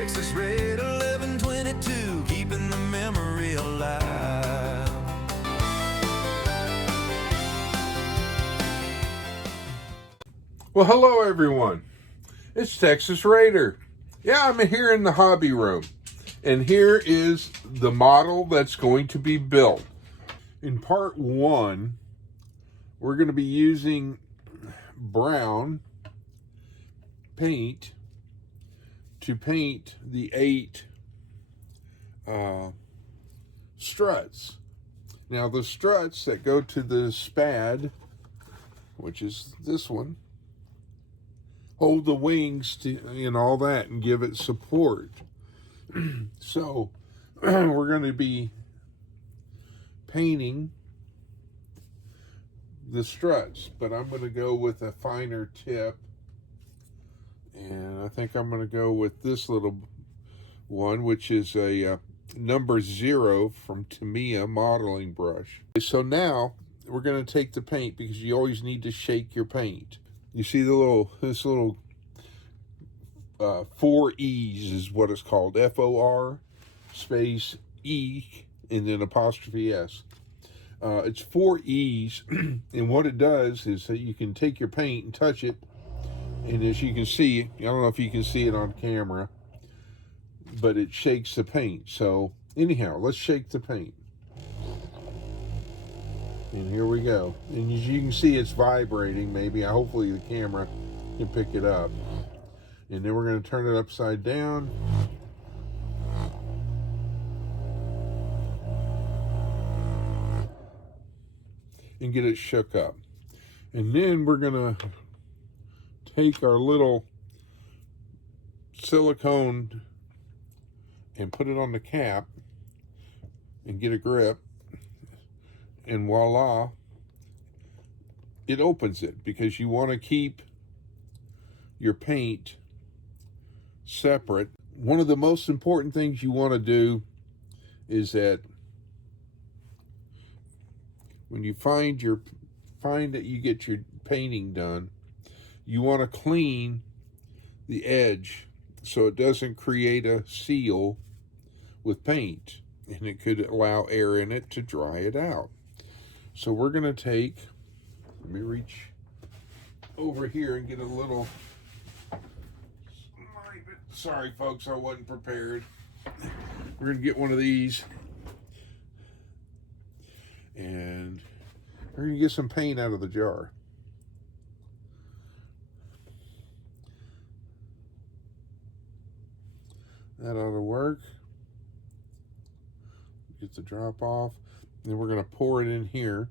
Texas Red 1122, keeping the memory alive. Well, hello everyone. It's Texas Raider. Yeah, I'm here in the hobby room. And here is the model that's going to be built. In part one, we're going to be using brown paint to paint the 8 struts. Now the struts that go to the SPAD, which is this one, hold the wings to, and all that, and give it support. So we're going to be painting the struts, but I'm going to go with a finer tip, and I think I'm going to go with this little one, which is a number 0 from Tamiya modeling brush. So now we're going to take the paint, because you always need to shake your paint. You see this little 4 E's is what it's called. FOR space E and then apostrophe S. It's 4 E's, and what it does is that you can take your paint and touch it, and as you can see, I don't know if you can see it on camera, but it shakes the paint. So anyhow, let's shake the paint. And here we go. And as you can see, it's vibrating. Maybe, hopefully the camera can pick it up. And then we're going to turn it upside down. And get it shook up. And then we're going to take our little silicone and put it on the cap and get a grip. And voila, it opens it, because you want to keep your paint separate. One of the most important things you want to do is that when you find that you get your painting done, you want to clean the edge so it doesn't create a seal with paint, and it could allow air in it to dry it out. So we're going to take, let me reach over here and get a little, sorry folks, I wasn't prepared. We're going to get one of these, and we're going to get some paint out of the jar. That ought to work. Get the drop off. Then we're going to pour it in here.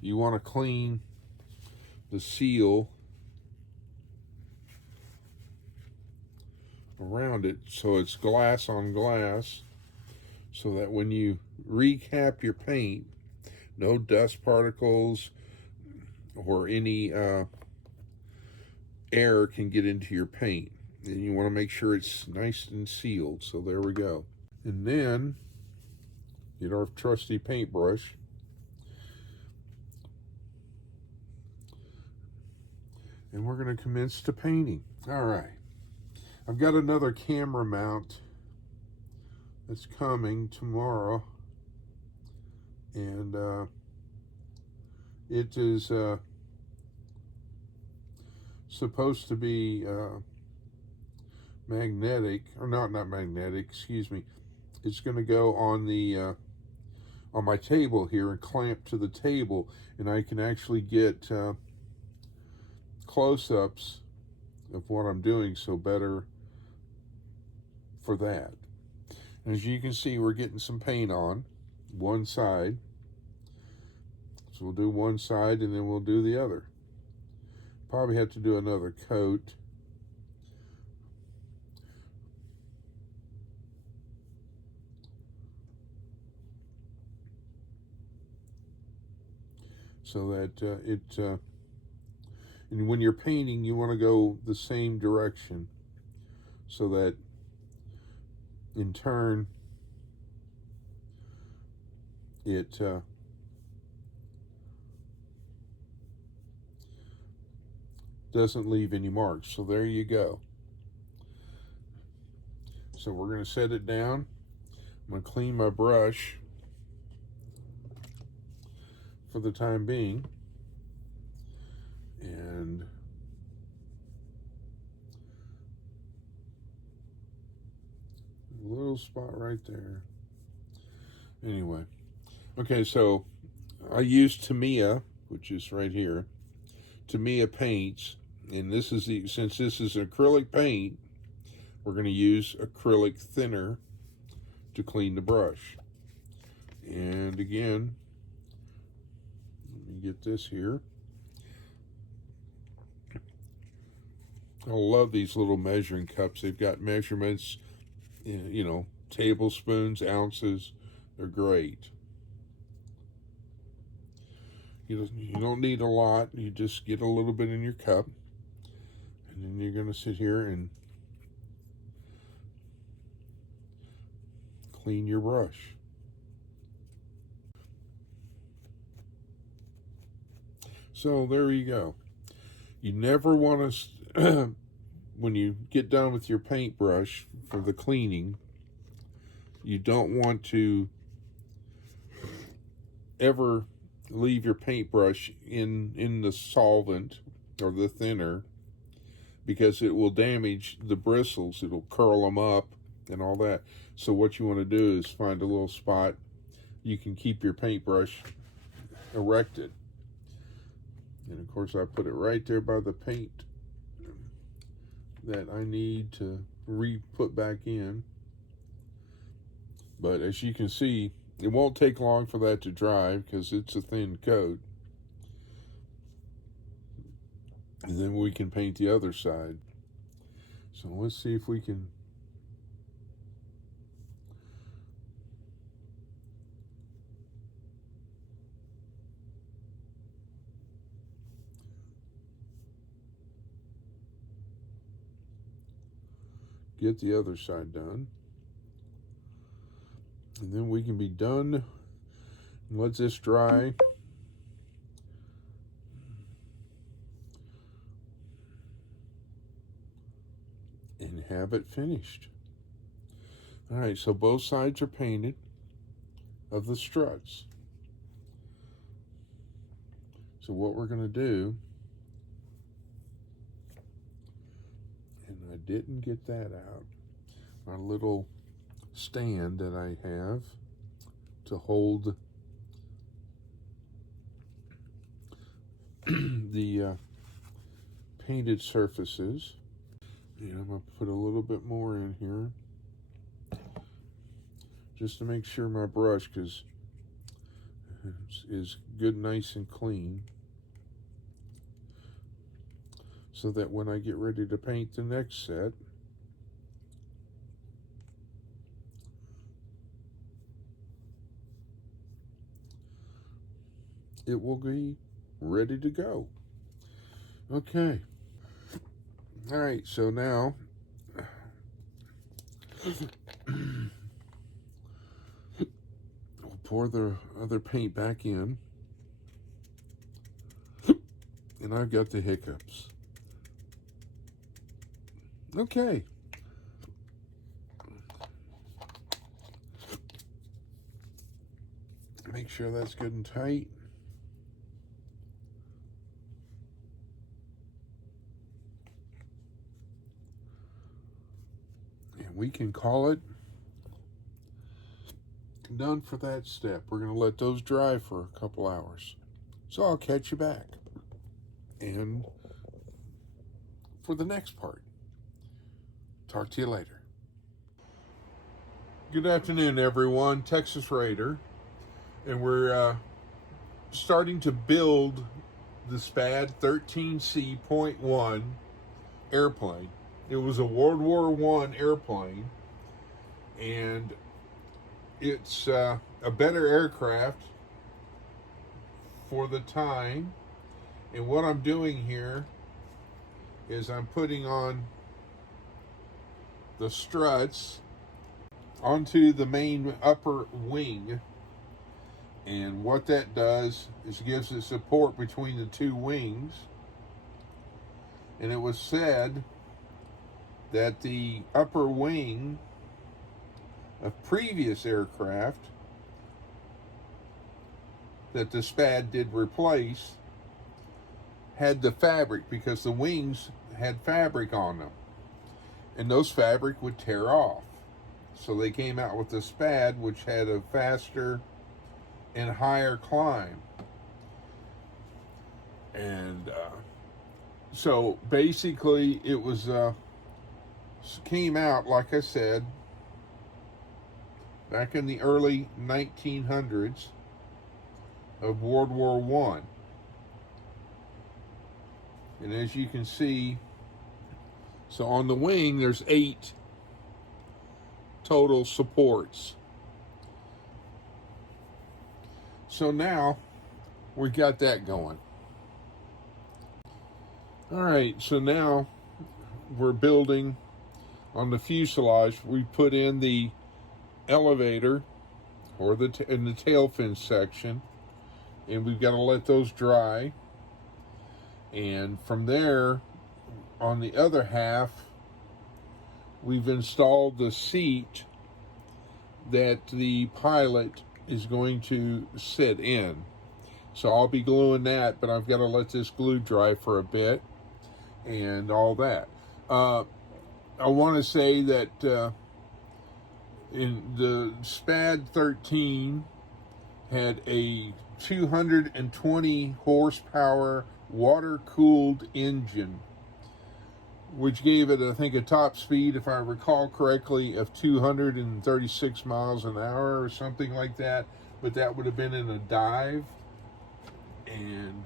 You want to clean the seal around it so it's glass on glass, so that when you recap your paint, no dust particles or any air can get into your paint. And you want to make sure it's nice and sealed. So there we go. And then get our trusty paintbrush. And we're going to commence the painting. All right. I've got another camera mount that's coming tomorrow. And it is supposed to be magnetic, or not magnetic, excuse me. It's going to go on the on my table here and clamp to the table, and I can actually get close-ups of what I'm doing, so better for that. And as you can see, we're getting some paint on one side. So we'll do one side and then we'll do the other. Probably have to do another coat. So that and when you're painting, you want to go the same direction, so that in turn it doesn't leave any marks. So there you go. So we're going to set it down. I'm going to clean my brush for the time being. And a little spot right there. Anyway, okay, so I use Tamiya, which is right here. Tamiya paints, and this is since this is acrylic paint, we're going to use acrylic thinner to clean the brush. And again, let me get this here. I love these little measuring cups. They've got measurements, you know, tablespoons, ounces. They're great. You don't need a lot. You just get a little bit in your cup. And then you're going to sit here and clean your brush. So there you go. You never want to, when you get done with your paintbrush for the cleaning, you don't want to ever leave your paintbrush in the solvent or the thinner, because it will damage the bristles. It'll curl them up and all that. So what you want to do is find a little spot you can keep your paintbrush erected. And of course I put it right there by the paint that I need to re-put back in. But as you can see, it won't take long for that to dry because it's a thin coat. And then we can paint the other side. So let's see if we can get the other side done. And then we can be done. Let this dry. And have it finished. All right, so both sides are painted of the struts. So what we're going to do, and I didn't get that out, our little stand that I have to hold the painted surfaces. And I'm going to put a little bit more in here just to make sure my brush is good, nice and clean, so that when I get ready to paint the next set, it will be ready to go. Okay. All right, so now we'll pour the other paint back in. And I've got the hiccups. Okay. Make sure that's good and tight. We can call it done for that step. We're going to let those dry for a couple hours. So I'll catch you back. And for the next part. Talk to you later. Good afternoon, everyone. Texas Raider. And we're starting to build the SPAD 13C.1 airplane. It was a World War I airplane, and it's a better aircraft for the time. And what I'm doing here is I'm putting on the struts onto the main upper wing. And what that does is gives it support between the two wings. And it was said that the upper wing of previous aircraft that the SPAD did replace had the fabric, because the wings had fabric on them, and those fabric would tear off. So they came out with the SPAD, which had a faster and higher climb. And so basically it was came out, like I said, back in the early 1900s of World War I. And as you can see, so on the wing there's 8 total supports. So now we got that going. All right, so now we're building on the fuselage. We put in the elevator, or in the tail fin section, and we've got to let those dry. And from there, on the other half, we've installed the seat that the pilot is going to sit in. So I'll be gluing that, but I've got to let this glue dry for a bit and all that. I want to say that in the SPAD 13 had a 220 horsepower water-cooled engine, which gave it, I think, a top speed, if I recall correctly, of 236 miles an hour or something like that. But that would have been in a dive. And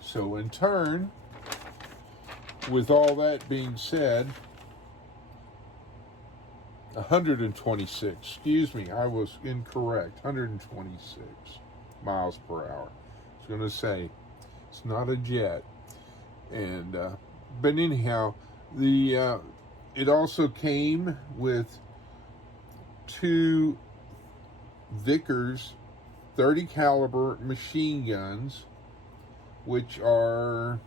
so in turn, with all that being said, 126, excuse me, I was incorrect, 126 miles per hour. I was going to say, it's not a jet. And but anyhow, it also came with 2 Vickers 30 caliber machine guns, which are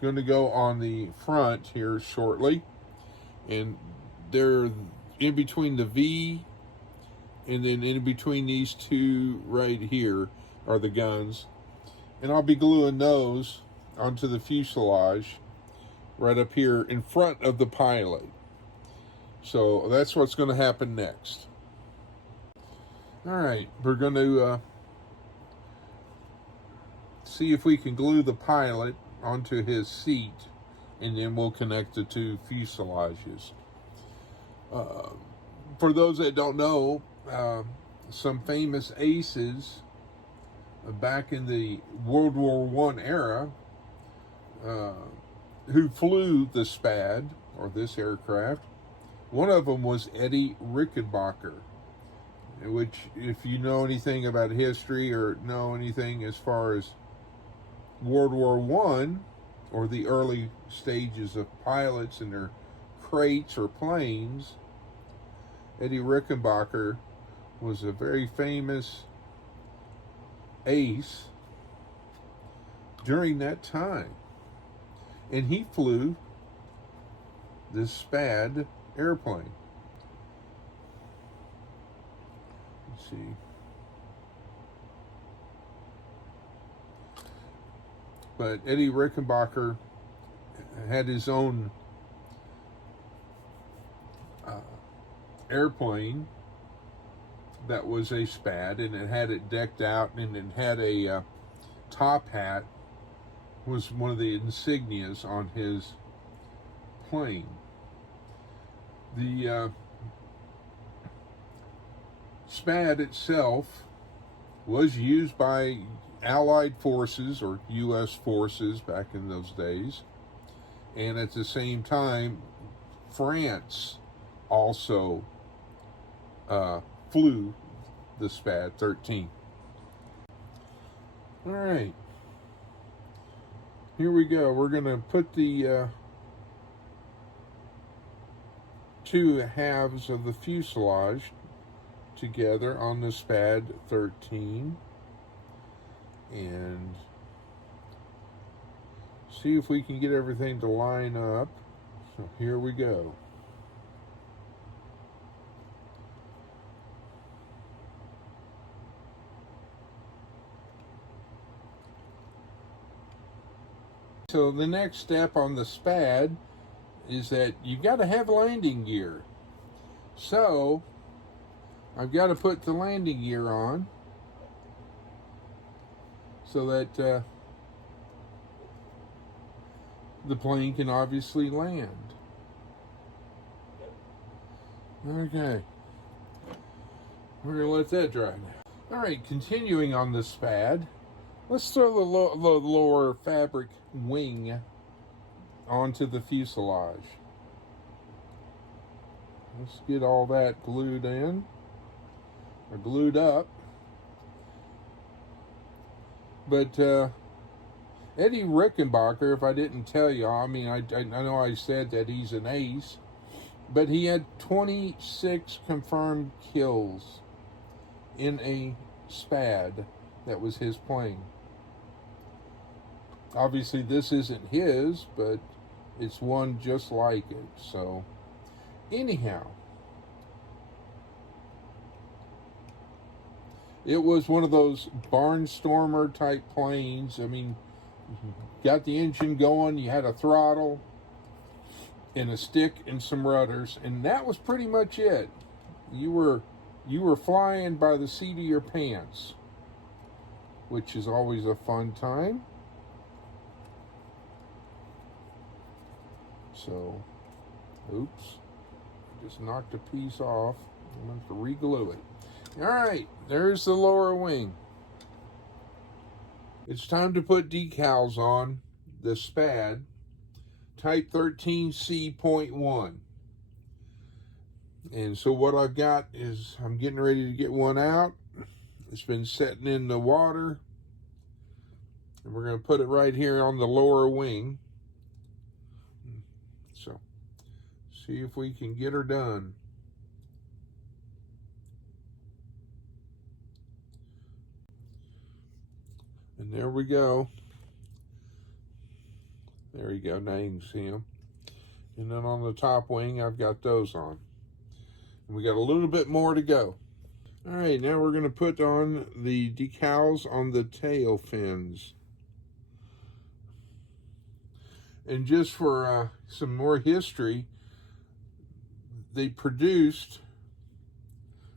going to go on the front here shortly. And they're in between the V, and then in between these 2 right here are the guns. And I'll be gluing those onto the fuselage right up here in front of the pilot. So that's what's going to happen next. All right, we're going to see if we can glue the pilot onto his seat, and then we'll connect the 2 fuselages. For those that don't know, some famous aces back in the World War I era who flew the SPAD, or this aircraft. One of them was Eddie Rickenbacker, which, if you know anything about history or know anything as far as World War I, or the early stages of pilots and their crates or planes, Eddie Rickenbacker was a very famous ace during that time. And he flew this SPAD airplane. Let's see. But Eddie Rickenbacker had his own airplane that was a SPAD, and it had it decked out, and it had a top hat, was one of the insignias on his plane. The SPAD itself was used by Allied forces, or U.S. forces back in those days, and at the same time France also flew the SPAD 13. All right, here we go. We're going to put the 2 halves of the fuselage together on the SPAD 13. And see if we can get everything to line up. So here we go. So the next step on the SPAD is that you've got to have landing gear. So I've got to put the landing gear on so that the plane can obviously land. Okay, we're gonna let that dry now. All right, continuing on the SPAD, let's throw the lower fabric wing onto the fuselage. Let's get all that glued in, or glued up. But Eddie Rickenbacker, if I didn't tell you, I mean, I know I said that he's an ace, but he had 26 confirmed kills in a SPAD that was his plane. Obviously, this isn't his, but it's one just like it. So, anyhow, it was one of those barnstormer type planes. I mean, got the engine going, you had a throttle and a stick and some rudders, and that was pretty much it. You were flying by the seat of your pants, which is always a fun time. So, oops, just knocked a piece off. I'm going to have to re-glue it. All right, there's the lower wing. It's time to put decals on the SPAD Type 13C.1. And so what I've got is I'm getting ready to get one out. It's been sitting in the water. And we're going to put it right here on the lower wing. So, see if we can get her done. And there we go. There you go, now you can see them. And then on the top wing, I've got those on. And we got a little bit more to go. All right, now we're going to put on the decals on the tail fins. And just for some more history, they produced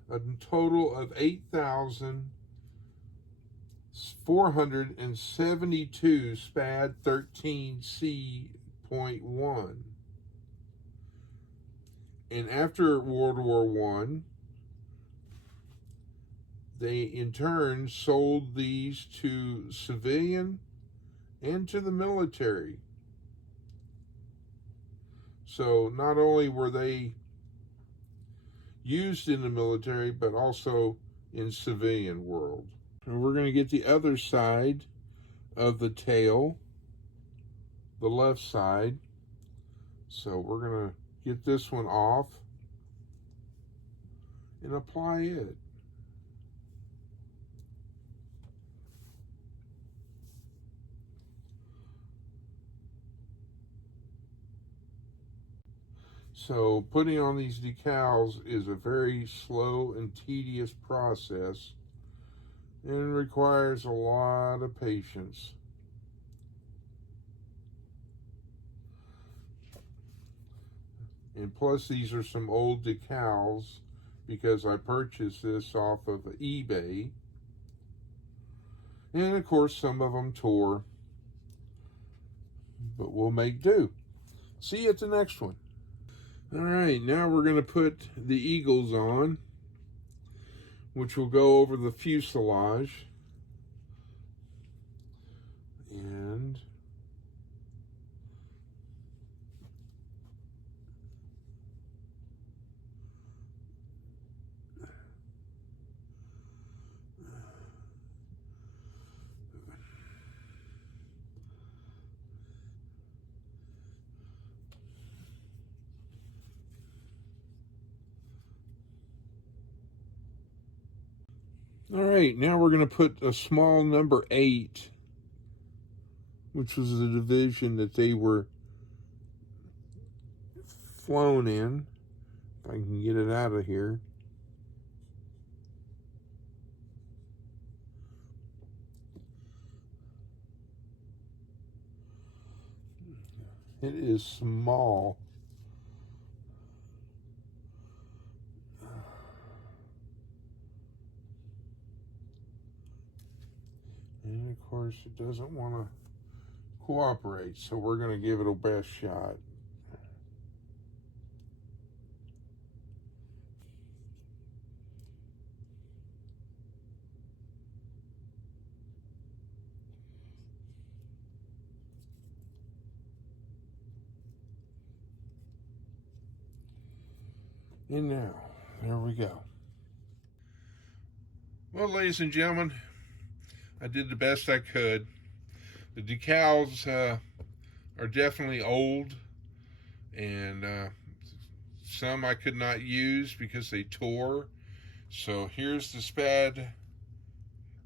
a total of 8,472 SPAD 13C.1. And after World War I, they in turn sold these to civilian and to the military. So not only were they used in the military, but also in civilian world. And we're going to get the other side of the tail, the left side. So we're going to get this one off and apply it. So putting on these decals is a very slow and tedious process and requires a lot of patience. And plus these are some old decals because I purchased this off of eBay. And of course some of them tore, but we'll make do. See you at the next one. All right, now we're going to put the eagles on, which will go over the fuselage. And all right, now we're going to put a small number 8 which was the division that they were flown in. If I can get it out of here. It is small. And of course it doesn't want to cooperate, so we're going to give it a best shot. And now, there we go. Well, ladies and gentlemen, I did the best I could. The decals are definitely old, and some I could not use because they tore. So here's the SPAD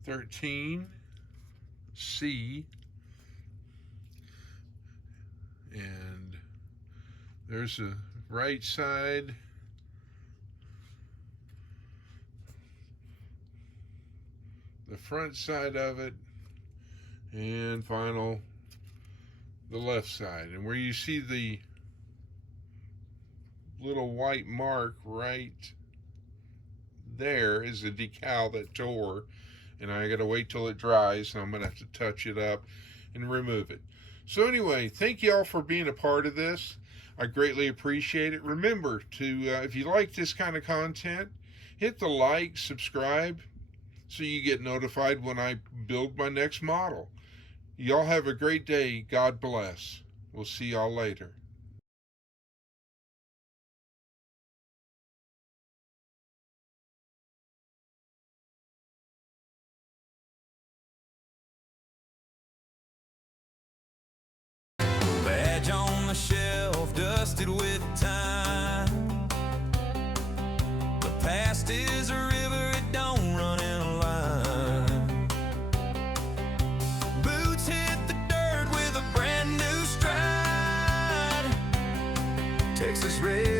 13C, and there's the right side. The front side of it, and final, the left side. And where you see the little white mark right there is the decal that tore, and I gotta wait till it dries, and I'm gonna have to touch it up and remove it. So anyway, thank you all for being a part of this. I greatly appreciate it. Remember to, if you like this kind of content, hit the like, subscribe, so you get notified when I build my next model. Y'all have a great day. God bless. We'll see y'all later. Badge on the shelf, dusted with time. The past is a river, it don't run in a line. Boots hit the dirt with a brand new stride. Texas Red